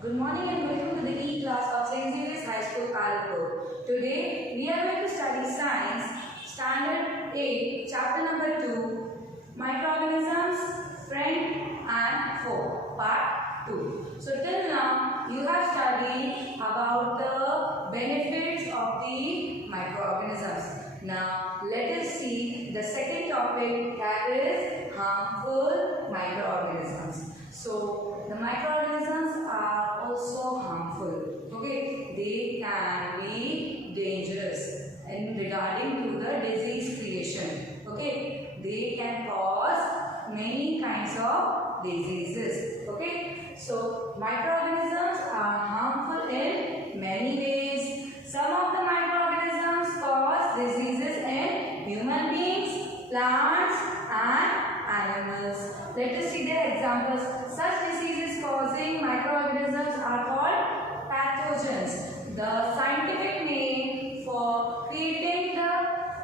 Good morning and welcome to the E class of St. Xavier's High School, Alipur. Today we are going to study Science, Standard 8, Chapter number 2, Microorganisms, Friend and Foe, Part 2. So till now you have studied about the benefits of the microorganisms. Now let us see the second topic, that is harmful microorganisms. So the microorganisms are also harmful. Okay, they can be dangerous and regarding to the disease creation. Okay, they can cause many kinds of diseases. Okay, so microorganisms are harmful in many ways. Some of the microorganisms cause diseases in human beings, plants and animals. Let us see their examples. Such diseases causing microorganisms are called pathogens. The scientific name for creating the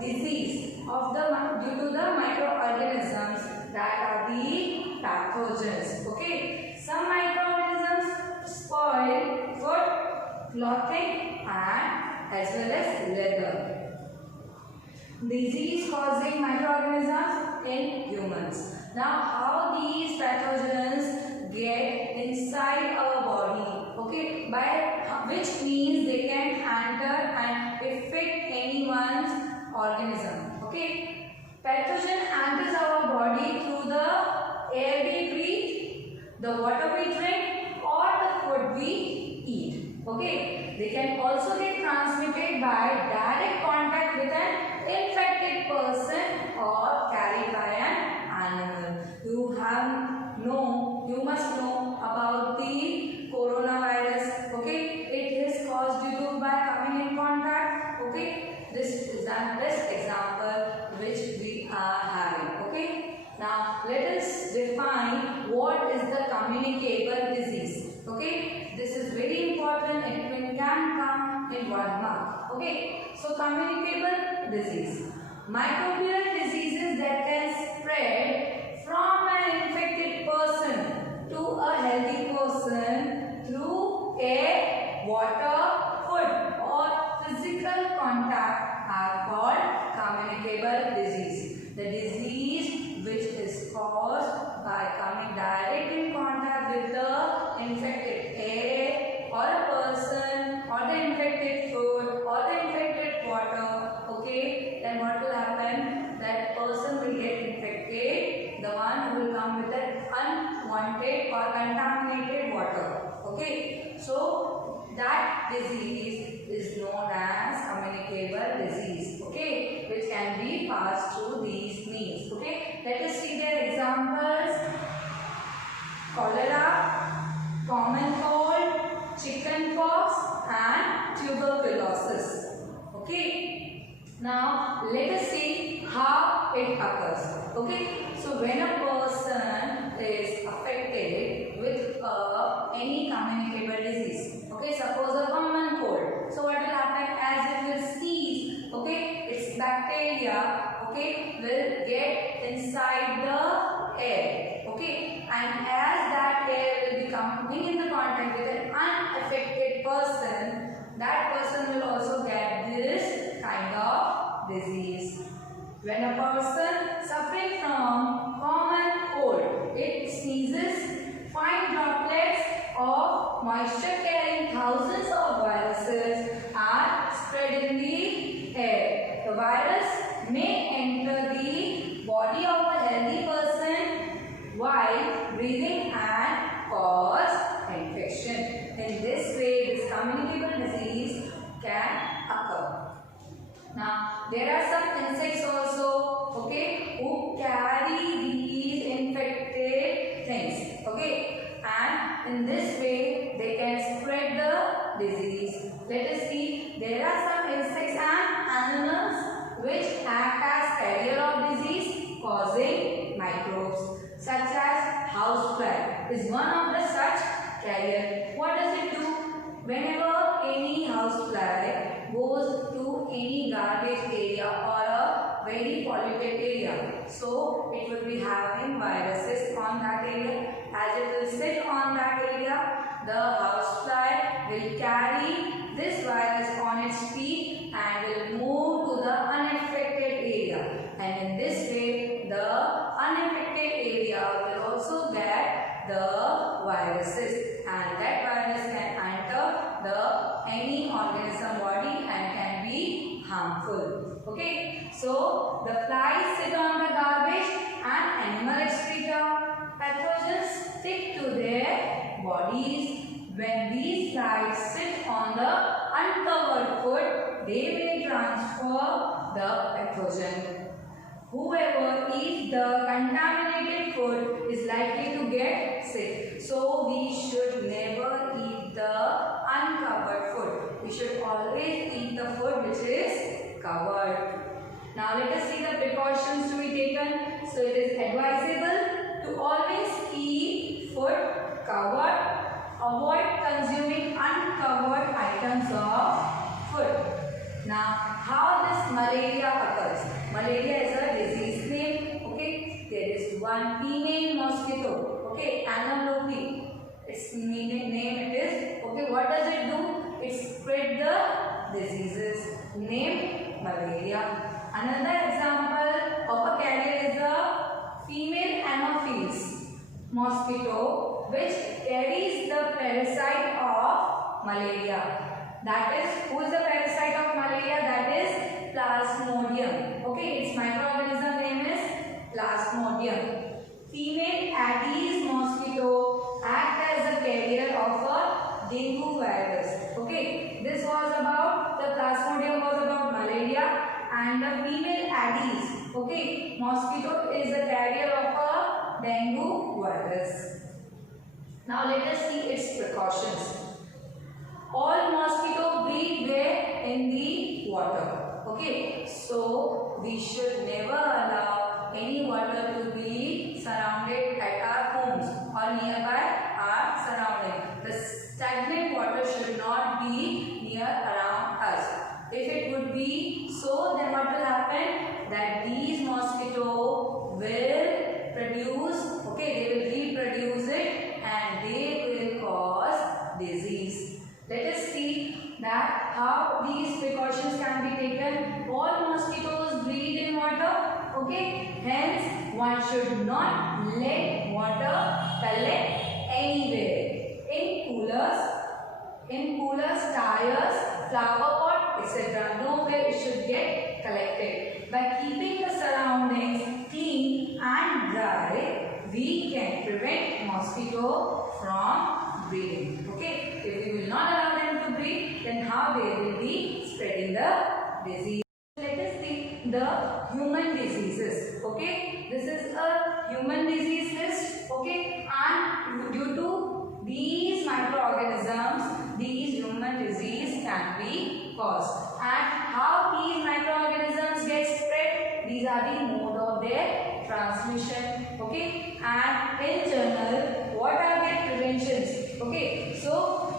disease of due to the microorganisms, that are the pathogens. Okay, some microorganisms spoil food, clothing and as well as leather. Disease causing microorganisms in humans. Now how these pathogens get inside our body, okay, by which means they can enter and affect anyone's organism. Okay, pathogen enters our body through the air we breathe, the water we drink or the food we eat. Okay, they can also get transmitted by direct contact with an infected person or carried by an animal. You must know about the coronavirus. Okay, it is caused due to by coming in contact. Okay, this is the best example which we are having. Okay, now let us define what is the communicable disease. Okay, this is very important. It can come in 1 mark. Okay, so communicable disease. Microbial diseases that can spread from an infected person to a healthy person through air, water, food or physical contact are called communicable disease. The disease which is caused by coming direct in contact with the infected air or a person or the infected food or the infected water. Okay, then what will happen? That person will get infected, the one who will come with that unwanted or contaminated water. Okay, so that disease is known as communicable disease. Okay, which can be passed through these means. Okay, let us see their examples. Cholera, common cold, chicken pox and tuberculosis. Okay, now let us see how it occurs. Okay, so when a person is affected with any communicable disease, okay, suppose a common cold, so what will happen? As it will sneeze, okay, its bacteria, okay, will get inside the air, okay, and as that air will be coming in the contact with an unaffected person, that person will also get this kind of disease. When a person suffering from common cold, it sneezes, fine droplets of moisture carrying thousands of viruses are spread in the air. The virus may enter the body of a healthy person while breathing and cause infection. In this way, this communicable disease can occur. Now, there are some insects also, okay, who carry these infected things, okay, and in this way they can spread the disease. Let us see, there are some insects and animals which act as carrier of disease causing microbes, such as housefly is one of the such carrier. What does it do? Whenever any housefly goes to any garbage area or a very polluted area, so it will be having viruses on that area. As it will sit on that area, the house will carry this virus on its feet and will move to the unaffected area. And in this way, the unaffected area will also get the viruses, and that virus can enter the any organism body and can be harmful. Okay, so the flies sit on the garbage and animal excreta. Pathogens stick to their bodies. When these flies sit on the uncovered food, they may transfer the pathogen. Whoever eats the contaminated food is likely to get sick. So we should never eat the uncovered food. We should always eat the food which is covered. Now let us see the precautions to be taken. So it is advisable to always keep food covered. Avoid consuming uncovered items of food. Now, how this malaria occurs? Malaria is a disease name. Okay, there is one female mosquito. Okay, Anopheles. Its name it is. Okay, what does it do? It spread the diseases. Name malaria. Another example of a carrier is a female Anopheles mosquito, which carries the parasite of malaria. That is, who is the parasite of malaria? That is Plasmodium. Okay, its microorganism name is Plasmodium. Female Aedes mosquito act as the carrier of a dengue virus. Okay, this was about the Plasmodium was about malaria, and the female Aedes, okay, mosquito is the carrier of a dengue virus. Now let us see its precautions. All mosquito breed where in the water. Okay, so we should never allow any water to be surrounded at our homes or nearby our surrounding. The stagnant water should not be near around us. If it would be so, then what will happen? That these mosquito will produce, okay, they will reproduce it and they will cause disease. Let us see that how these precautions can be taken. All mosquitoes breed in water, okay, hence one should not let water collect anywhere. In coolers, tires, flower pot, etc. Nowhere it should get collected. By keeping the surroundings clean and dry, we can prevent mosquito from breeding. Okay, if we will not allow them to breed, then how they will be spreading the disease. Let us see the human diseases. Okay, this is a human disease list. Okay, and due to these microorganisms, these human disease can be caused. And how these microorganisms get spread? These are the mode of their transmission. Okay, and in general, what are their preventions? Okay, so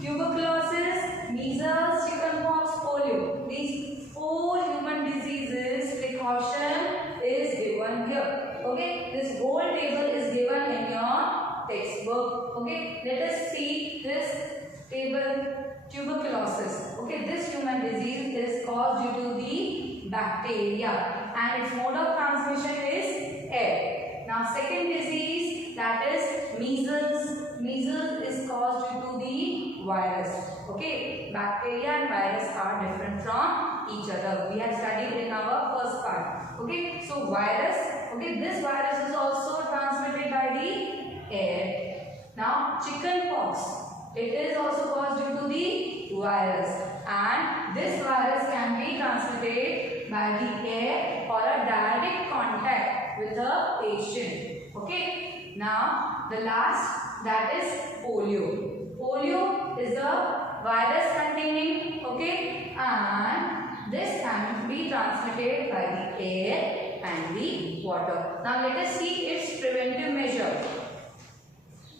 tuberculosis, measles, chickenpox, polio. These 4 human diseases precaution is given here. Okay, this whole table is given in your textbook. Okay, let us see this table. Tuberculosis. Okay, this human disease is caused due to the bacteria and its mode of transmission is air. Now, second disease, that is measles. Measles is caused due to the virus. Okay, bacteria and virus are different from each other. We have studied in our first part. Okay, so virus. Okay, this virus is also transmitted by the air. Now, chickenpox. It is also caused due to the virus, and this virus can be transmitted by the air or a direct contact with a patient. Okay. Now the last, that is polio. Polio is a virus containing, okay, and this can be transmitted by the air and the water. Now let us see its preventive measure.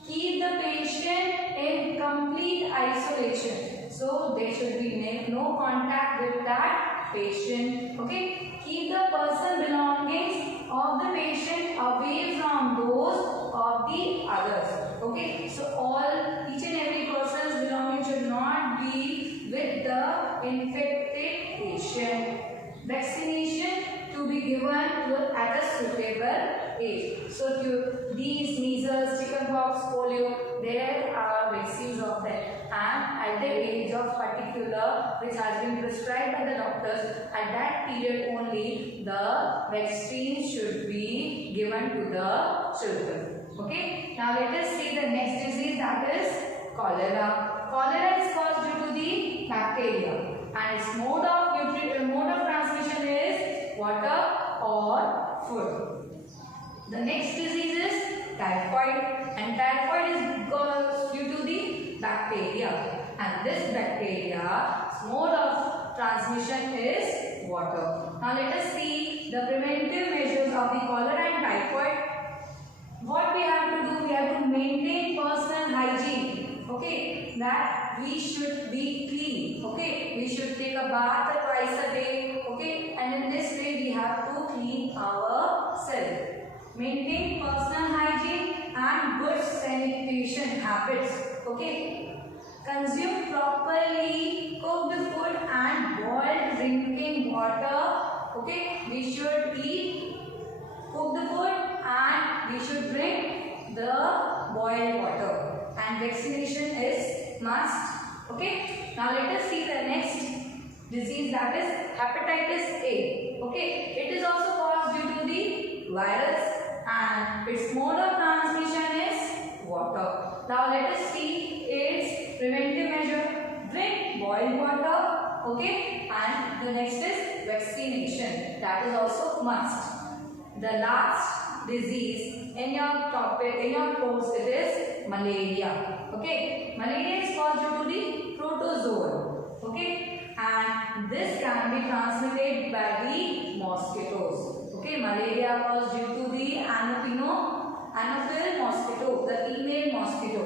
Keep the patient in complete isolation. So there should be no contact with that patient. Okay. Keep the person belongings of the patient away from those of the others. Okay. So each and every person's belongings should not infected patient. Vaccination to be given at a suitable age. So these measles, chickenpox, polio, there are vaccines of them, and at the age of particular which has been prescribed by the doctors, at that period only the vaccine should be given to the children. Okay. Now let us see the next disease, that is cholera. Cholera is caused due to the bacteria, and its mode of transmission is water or food. The next disease is typhoid, and typhoid is caused due to the bacteria, and this bacteria's mode of transmission is water. Now let us see the preventive measures of the cholera and typhoid. What we have to do, we have to maintain personal hygiene. Okay, that we should be clean. Okay, we should take a bath twice a day. Okay, and in this way we have to clean ourselves. Maintain personal hygiene and good sanitation habits. Okay, consume properly cooked food and boiled drinking water. Okay, we should eat cooked food and we should drink the boiled water. And vaccination is must. Okay. Now let us see the next disease, that is hepatitis A. Okay. It is also caused due to the virus, and its mode of transmission is water. Now let us see its preventive measure. Drink boiled water. Okay. And the next is vaccination. That is also must. The last disease in your topic, in your course, it is malaria. Okay, malaria is caused due to the protozoa. Okay, and this can be transmitted by the mosquitoes. Okay, malaria caused due to the Anopheles mosquito, the female mosquito.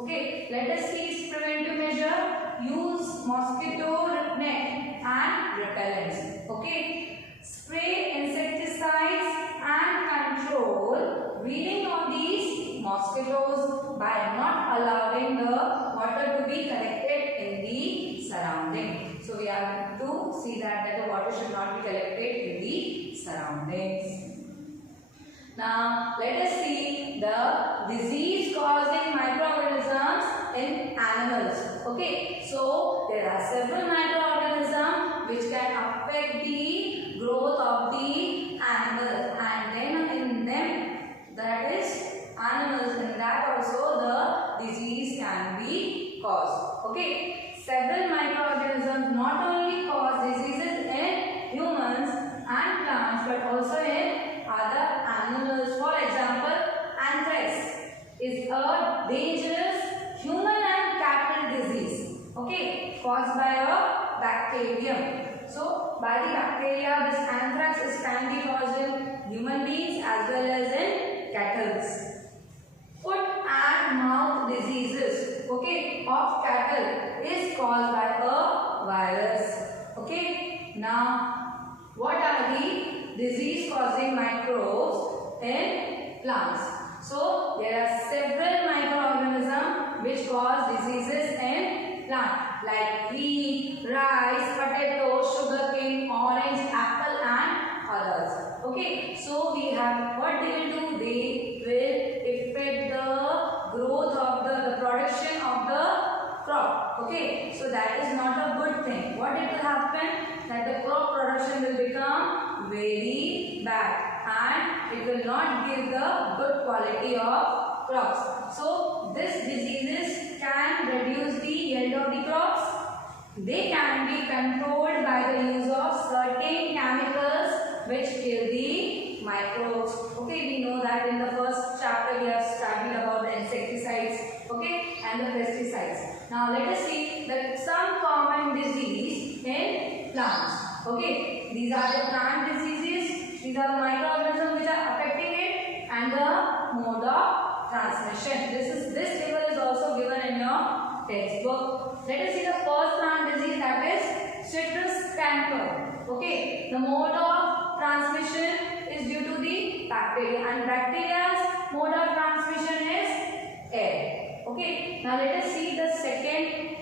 Okay, let us see its preventive measure. Use mosquito net and repellents. Okay, spray insecticides and control breeding of these mosquitoes by not allowing the water to be collected in the surrounding. So we have to see that the water should not be collected in the surroundings. Now let us see the disease causing microorganisms in animals. Okay, so there are several microorganisms which can affect the growth of the animals, and then in them, that is animals, in that also the disease can be caused. Okay, several microorganisms not only cause diseases in humans and plants but also in other animals. For example, anthrax is a dangerous human and cattle disease. Okay, caused by a bacterium. So, by the bacteria, this anthrax can be caused in human beings as well as in cattle. Foot and mouth diseases, okay, of cattle is caused by a virus. Okay, now what are the disease causing microbes in plants? So, there are several microorganisms which cause diseases in plants like wheat, rice, potato, sugarcane, orange, apple and others. Okay, so we have, what they will do? They will affect the growth of the production of the crop. Okay, so that is not a good thing. What it will happen? That the crop production will become very bad and it will not give the good quality of crops. So this diseases can reduce the yield of the crops. They can be controlled by the use of certain chemicals which kill the microbes. Okay, we know that in the first chapter we have studied about the insecticides, okay, and the pesticides. Now let us see that some common disease in plants. Okay, these are the plant diseases. These are the microorganisms which are affecting it and the mode of transmission. This table is also given in your textbook. Let us see the first plant disease, that is citrus canker. Okay, the mode of transmission is due to the bacteria, and bacteria's mode of transmission is air. Okay, now let us see the second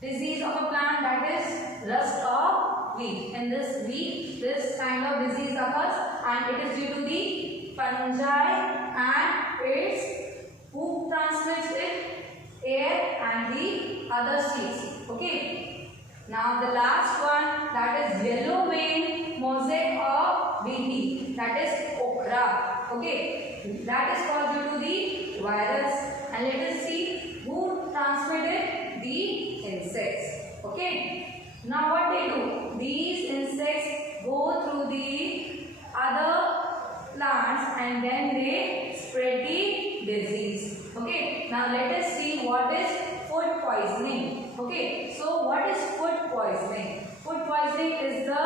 disease of a plant, that is rust of wheat. In this wheat, this kind of disease occurs, and it is due to the fungi, and it's who transmits it? Air and the other seeds. Okay. Now the last one, that is yellow vein mosaic of BT, that is okra. Okay, that is caused due to the virus, and let us see who transmitted the insects. Okay, now what they do? These insects go through the other plants and then they spread the disease. Okay, now let us see what is food poisoning. Okay, so what is food poisoning? Food poisoning is the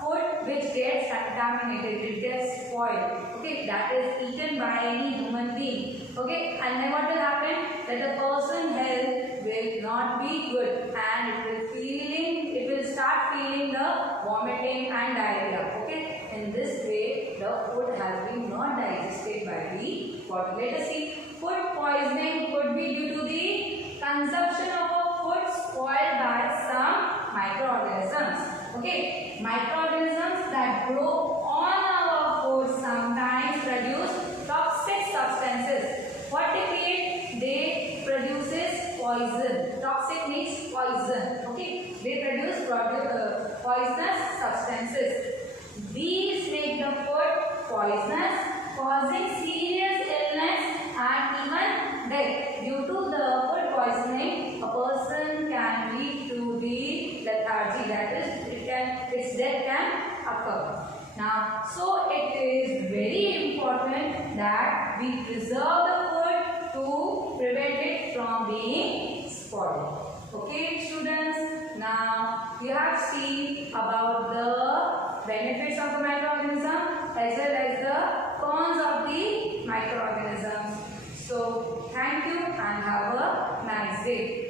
food which gets contaminated, it gets spoiled. Okay, that is eaten by any human being. Okay, and then what will happen? That the person's health will not be good, and it will start feeling the vomiting and diarrhea. Okay, in this way the food has been not digested by the body. Let us see. Food poisoning could be due to the consumption of a food spoiled by some microorganisms. Okay, microorganisms that grow on our food sometimes produce toxic substances. What they create? They produces poison. Toxic means poison. Okay, they produce poisonous substances. These make the food poisonous, causing serious illness and even death. Due to the food poisoning, a person can lead to the lethargy. That is, its death can occur. Now, so it is very important that we preserve the food to prevent it from being spoiled. Okay, students. Now you have seen about the benefits of the microorganism as well as the cons of the microorganisms. So thank you and have a nice day.